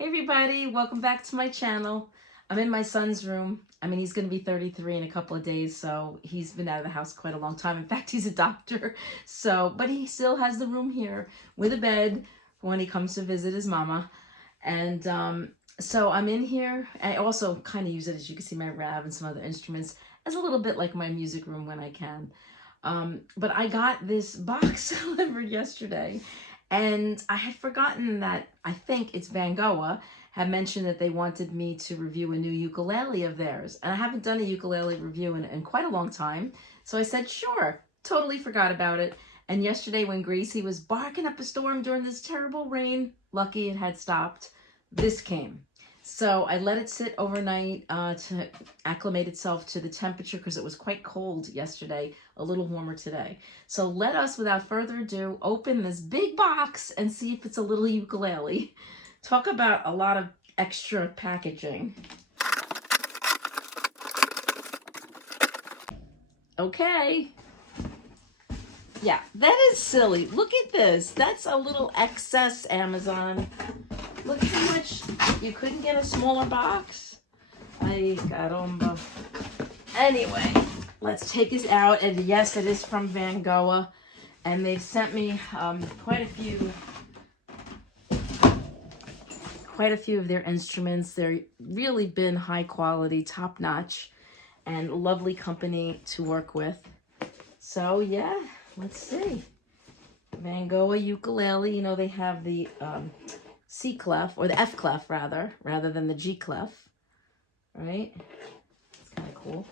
Hey everybody, welcome back to my channel. I'm in my son's room. I mean, he's going to be 33 in a couple of days, so he's been out of the house quite a long time. In fact, he's a doctor, but he still has the room here with a bed for when he comes to visit his mama. And so I'm in here. I also kind of use it, as you can see, my Rav and some other instruments as a little bit like my music room when I can. But I got this box delivered yesterday. And I had forgotten that I think it's Vangoa had mentioned that they wanted me to review a new ukulele of theirs. And I haven't done a ukulele review in quite a long time. So I said, sure, totally forgot about it. And yesterday when Gracie was barking up a storm during this terrible rain, lucky it had stopped, this came. So I let it sit overnight to acclimate itself to the temperature because it was quite cold yesterday, a little warmer today. So let us, without further ado, open this big box and see if it's a little ukulele. Talk about a lot of extra packaging. Okay. Yeah, that is silly. Look at this. That's a little excess, Amazon. Look how much, you couldn't get a smaller box? Ay, caramba. Anyway, let's take this out. And yes, it is from Vangoa. And they've sent me quite a few of their instruments. They're really been high quality, top notch, and lovely company to work with. So yeah, let's see. Vangoa ukulele, you know, they have the C clef, or the F clef rather than the G clef, right? It's kind of cool.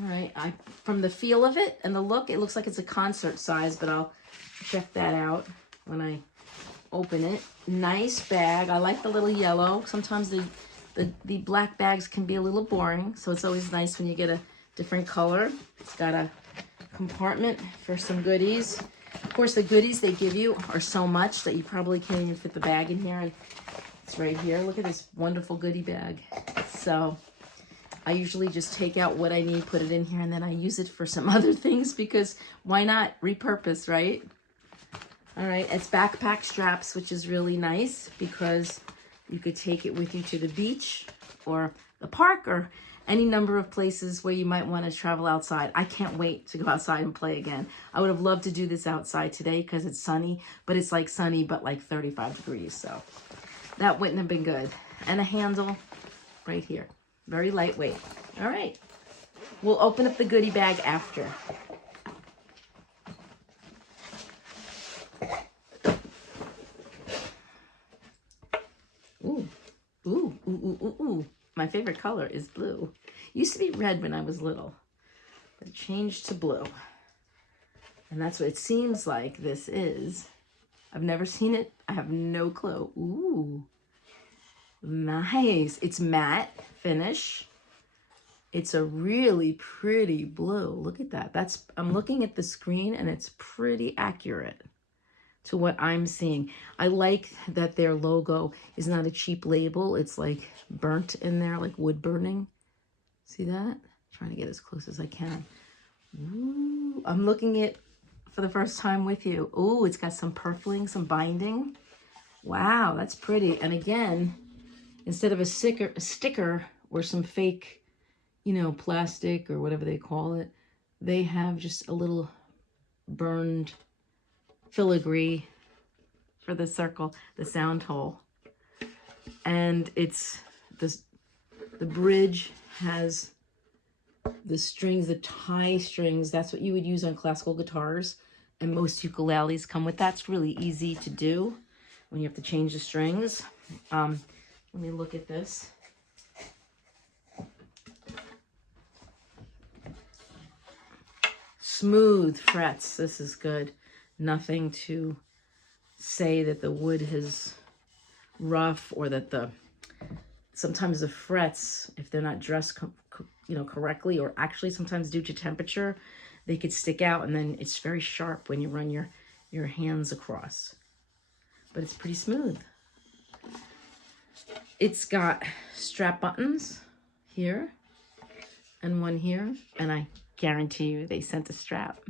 All right, from the feel of it and the look, it looks like it's a concert size, but I'll check that out when I open it. Nice bag. I like the little yellow. Sometimes the black bags can be a little boring, so it's always nice when you get a different color. It's got a compartment for some goodies. Of course, the goodies they give you are so much that you probably can't even fit the bag in here. And it's right here. Look at this wonderful goodie bag. So I usually just take out what I need, put it in here, and then I use it for some other things because why not repurpose, right? All right, it's backpack straps, which is really nice because you could take it with you to the beach or the park or any number of places where you might want to travel outside. I can't wait to go outside and play again. I would have loved to do this outside today because it's sunny, but it's like sunny, but like 35 degrees. So that wouldn't have been good. And a handle right here. Very lightweight. All right. We'll open up the goodie bag after. Ooh, ooh, ooh, ooh, ooh, ooh. My favorite color is blue. Used to be red when I was little, but it changed to blue. And that's what it seems like this is. I've never seen it. I have no clue. Ooh, nice. It's matte finish. It's a really pretty blue. Look at that. I'm looking at the screen and it's pretty accurate to what I'm seeing. I like that their logo is not a cheap label. It's like burnt in there, like wood burning. See that? I'm trying to get as close as I can. Ooh, I'm looking at for the first time with you. Ooh, it's got some purfling, some binding. Wow, that's pretty. And again, instead of a sticker or some fake, you know, plastic or whatever they call it, they have just a little burned filigree for the circle, the sound hole. And it's the bridge has the strings, the tie strings. That's what you would use on classical guitars, and most ukuleles come with that. It's really easy to do when you have to change the strings. Let me look at this. Smooth frets. This is good. Nothing to say that the wood is rough or that sometimes the frets, if they're not dressed correctly, or actually sometimes due to temperature, they could stick out, and then it's very sharp when you run your hands across. But it's pretty smooth. It's got strap buttons here and one here, and I guarantee you they sent a strap.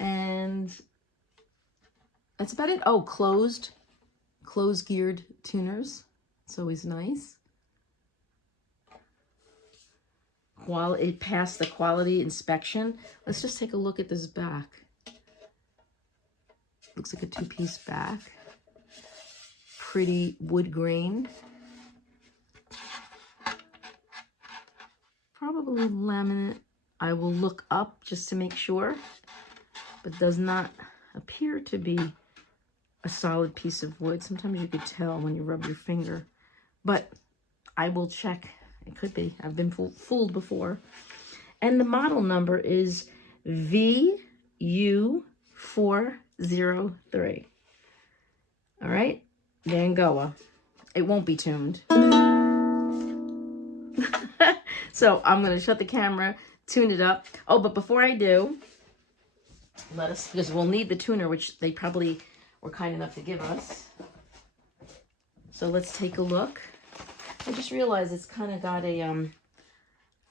And that's about it. Oh, closed geared tuners. It's always nice. While it passed the quality inspection, let's just take a look at this back. Looks like a two-piece back. Pretty wood grain. Probably laminate. I will look up just to make sure, but does not appear to be a solid piece of wood. Sometimes you could tell when you rub your finger, but I will check. It could be. I've been fooled before. And the model number is VU403. All right, Vangoa. It won't be tuned. So I'm going to shut the camera, tune it up. Oh, but before I do, because we'll need the tuner, which they probably were kind enough to give us. So let's take a look. I just realized it's kind of got a,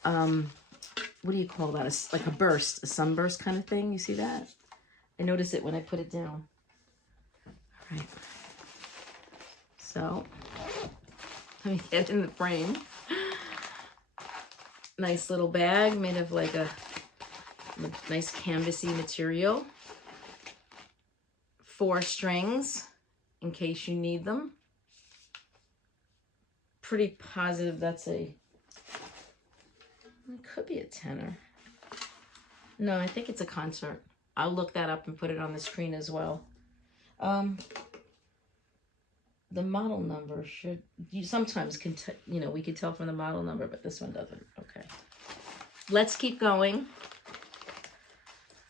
what do you call that? Like a burst, a sunburst kind of thing. You see that? I noticed it when I put it down. All right. So let me get in the frame. Nice little bag made of like a nice canvasy material. 4 strings in case you need them. Pretty positive that's it could be a tenor. No, I think it's a concert. I'll look that up and put it on the screen as well. The model number should, you sometimes can, we could tell from the model number, but this one doesn't. Okay. Let's keep going.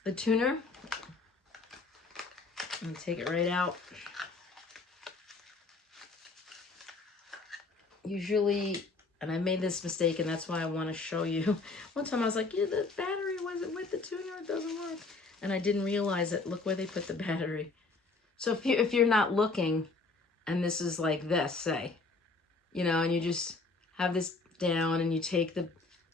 The tuner. I'm gonna take it right out. Usually, and I made this mistake, and that's why I want to show you. One time I was like, yeah, the battery wasn't with the tuner, it doesn't work. And I didn't realize it. Look where they put the battery. So if you're not looking, and this is like this, say, and you just have this down, and you take the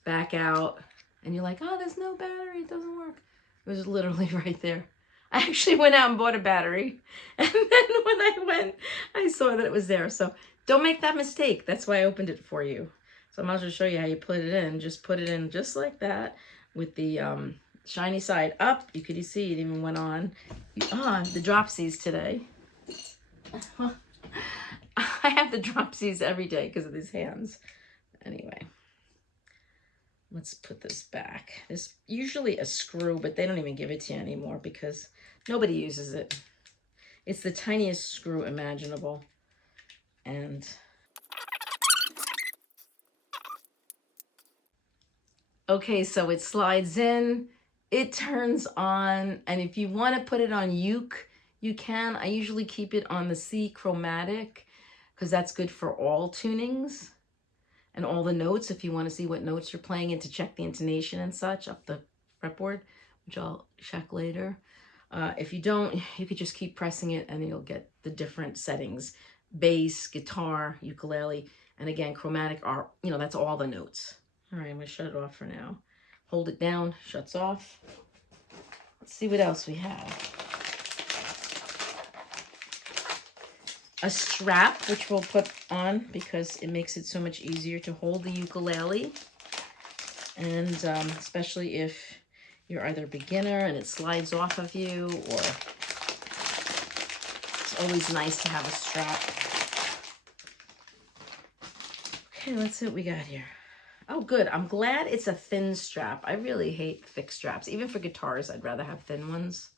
back out, and you're like, oh, there's no battery, it doesn't work. It was literally right there. I actually went out and bought a battery, and then when I went, I saw that it was there. So don't make that mistake. That's why I opened it for you. So I might as well show you how you put it in. Just put it in just like that with the shiny side up. You could see it even went on. The dropsies today. I have the dropsies every day because of these hands. Anyway, let's put this back. There's usually a screw, but they don't even give it to you anymore because nobody uses it. It's the tiniest screw imaginable. And okay, so it slides in, it turns on, and if you want to put it on uke, you can. I usually keep it on the C chromatic because that's good for all tunings and all the notes if you want to see what notes you're playing and to check the intonation and such up the fretboard, which I'll check later. If you don't, you could just keep pressing it and you'll get the different settings. Bass, guitar, ukulele, and again, chromatic are, that's all the notes. All right, I'm gonna shut it off for now. Hold it down, shuts off. Let's see what else we have. A strap, which we'll put on because it makes it so much easier to hold the ukulele. And especially if you're either a beginner and it slides off of you, or it's always nice to have a strap. Okay, let's see what we got here. Oh, good. I'm glad it's a thin strap. I really hate thick straps. Even for guitars, I'd rather have thin ones.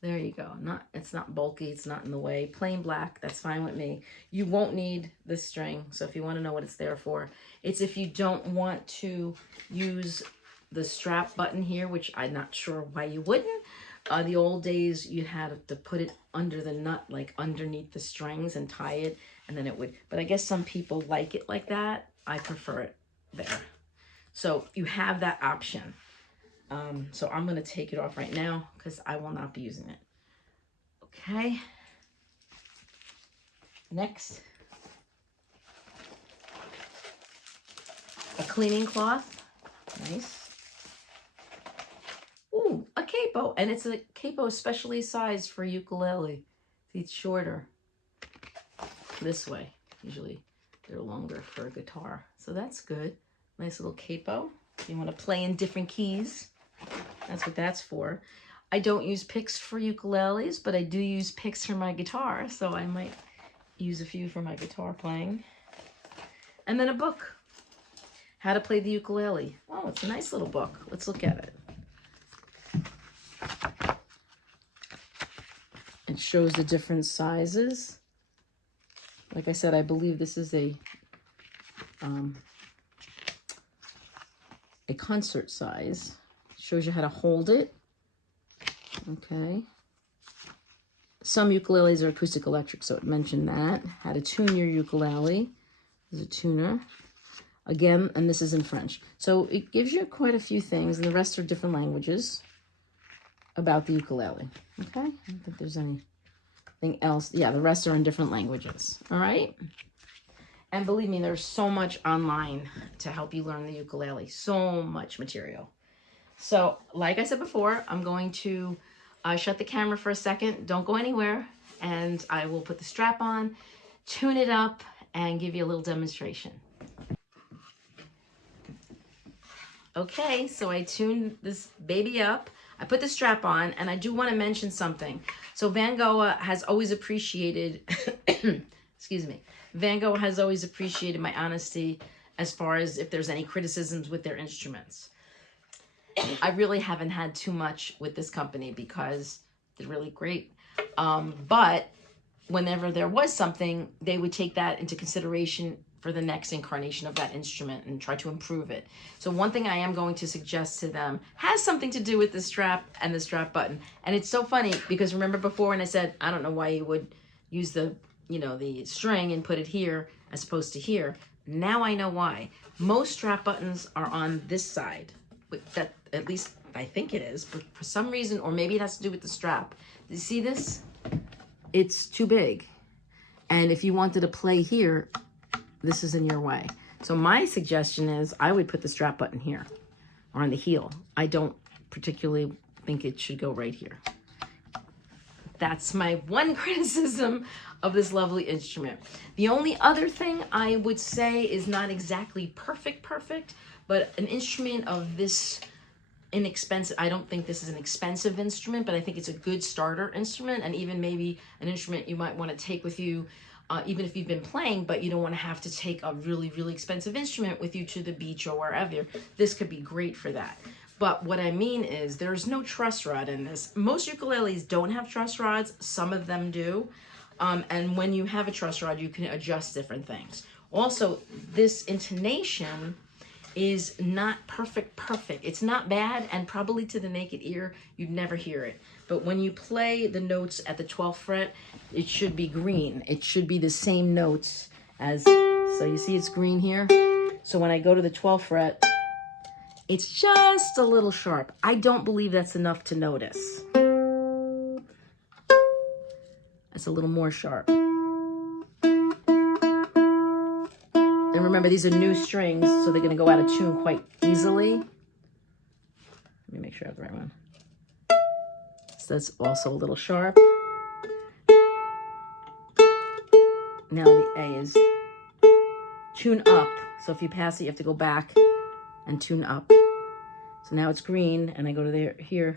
There you go. It's not bulky. It's not in the way. Plain black. That's fine with me. You won't need this string. So if you want to know what it's there for, it's if you don't want to use the strap button here, which I'm not sure why you wouldn't. The old days, you had to put it under the nut, like underneath the strings and tie it, and then it would. But I guess some people like it like that. I prefer it there. So you have that option. So I'm going to take it off right now because I will not be using it. Okay. Next. cleaning cloth. Nice. Ooh, a capo. And it's a capo specially sized for ukulele. See, it's shorter this way. Usually they're longer for a guitar. So that's good. Nice little capo. If you want to play in different keys, that's what that's for. I don't use picks for ukuleles, but I do use picks for my guitar. So I might use a few for my guitar playing. And then a book. How to play the ukulele. Oh, it's a nice little book. Let's look at it. It shows the different sizes. Like I said, I believe this is a concert size. Shows you how to hold it. Okay. Some ukuleles are acoustic electric, so it mentioned that. How to tune your ukulele. There's a tuner. Again, and this is in French. So it gives you quite a few things, and the rest are different languages about the ukulele. Okay? I don't think there's anything else. Yeah, the rest are in different languages. All right? And believe me, there's so much online to help you learn the ukulele. So much material. So, like I said before, I'm going to shut the camera for a second. Don't go anywhere. And I will put the strap on, tune it up, and give you a little demonstration. Okay, so I tuned this baby up. I put the strap on, and I do want to mention something. So Vangoa has always appreciated, excuse me, Vangoa has always appreciated my honesty as far as if there's any criticisms with their instruments. I really haven't had too much with this company because they're really great. But whenever there was something, they would take that into consideration for the next incarnation of that instrument and try to improve it. So one thing I am going to suggest to them has something to do with the strap and the strap button. And it's so funny because remember before when I said, I don't know why you would use the, you know, the string and put it here as opposed to here. Now I know why. Most strap buttons are on this side. That, at least I think it is, but for some reason, or maybe it has to do with the strap. You see this? It's too big. And if you wanted to play here, this is in your way. So my suggestion is I would put the strap button here or on the heel. I don't particularly think it should go right here. That's my one criticism of this lovely instrument. The only other thing I would say is not exactly perfect, but an instrument of this inexpensive, I don't think this is an expensive instrument, but I think it's a good starter instrument, and even maybe an instrument you might want to take with you even if you've been playing, but you don't want to have to take a really, really expensive instrument with you to the beach or wherever. This could be great for that. But what I mean is there's no truss rod in this. Most ukuleles don't have truss rods. Some of them do. And when you have a truss rod, you can adjust different things. Also, this intonation is not perfect. It's not bad, and probably to the naked ear, you'd never hear it. But when you play the notes at the 12th fret, it should be green. It should be the same notes as, so you see it's green here? So when I go to the 12th fret, it's just a little sharp. I don't believe that's enough to notice. It's a little more sharp. And remember, these are new strings, so they're going to go out of tune quite easily. Let me make sure I have the right one. So that's also a little sharp. Now the A is tune up. So if you pass it, you have to go back and tune up. So now it's green, and I go to there, here,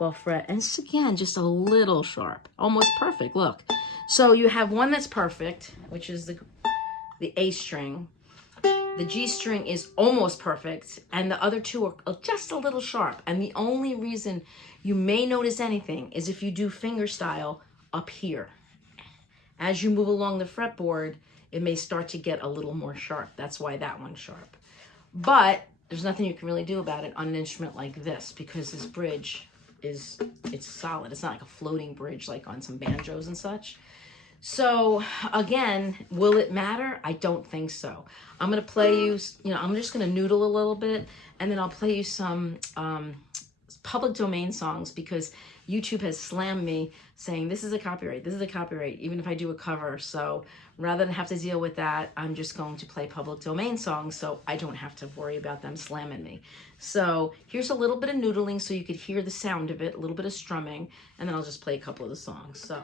12th fret, and it's again just a little sharp, almost perfect. Look, so you have one that's perfect, which is the A string. The G string is almost perfect, and the other two are just a little sharp. And the only reason you may notice anything is if you do finger style up here. As you move along the fretboard, it may start to get a little more sharp. That's why that one's sharp. But there's nothing you can really do about it on an instrument like this, because this bridge it's solid. It's not like a floating bridge like on some banjos and such. So again, will it matter? I don't think so. I'm going to play you, I'm just going to noodle a little bit, and then I'll play you some public domain songs, because YouTube has slammed me saying this is a copyright, this is a copyright, even if I do a cover. So rather than have to deal with that, I'm just going to play public domain songs so I don't have to worry about them slamming me. So here's a little bit of noodling so you could hear the sound of it, a little bit of strumming, and then I'll just play a couple of the songs. So.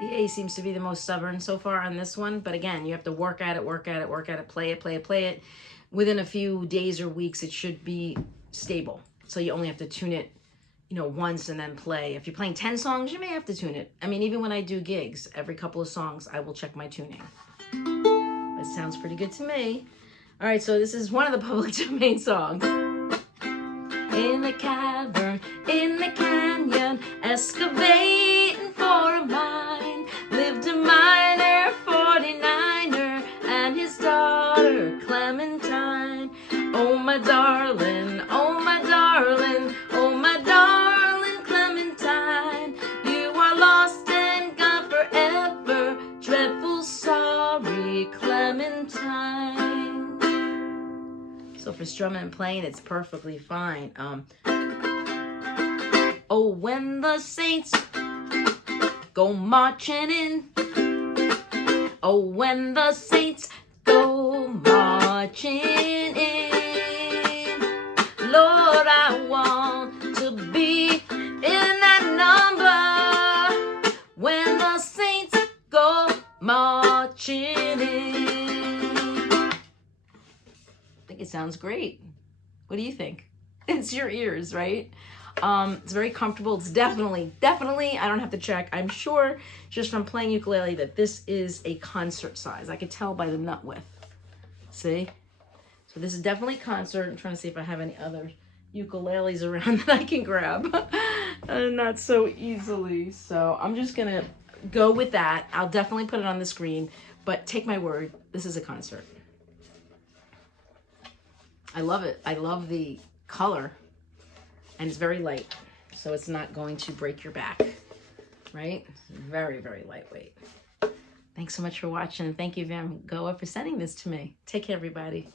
The A seems to be the most stubborn so far on this one, but again, you have to work at it, work at it, work at it, play it, play it, play it. Within a few days or weeks, it should be stable. So you only have to tune it, you know, once and then play. If you're playing 10 songs, you may have to tune it. I mean, even when I do gigs, every couple of songs, I will check my tuning. It sounds pretty good to me. All right, so this is one of the public domain songs. In the cavern, in the canyon, excavating for a mine, lived a miner, 49er, and his daughter, Clementine. Oh, my darling, oh, my darling, oh, my darling Clementine, you are lost and gone forever, dreadful sorry, Clementine. So for strumming and playing, it's perfectly fine. Oh, when the saints go marching in. Oh, when the saints go marching in. Lord, I want to be in that number. When the saints go marching in. It sounds great. What do you think? It's your ears, right? It's very comfortable. It's definitely, I don't have to check. I'm sure just from playing ukulele that this is a concert size. I could tell by the nut width. See? So this is definitely concert. I'm trying to see if I have any other ukuleles around that I can grab. Not so easily. So I'm just going to go with that. I'll definitely put it on the screen, but take my word, this is a concert. I love it. I love the color, and it's very light, so it's not going to break your back, right? Very, very lightweight. Thanks so much for watching, and thank you, Vangoa, for sending this to me. Take care, everybody.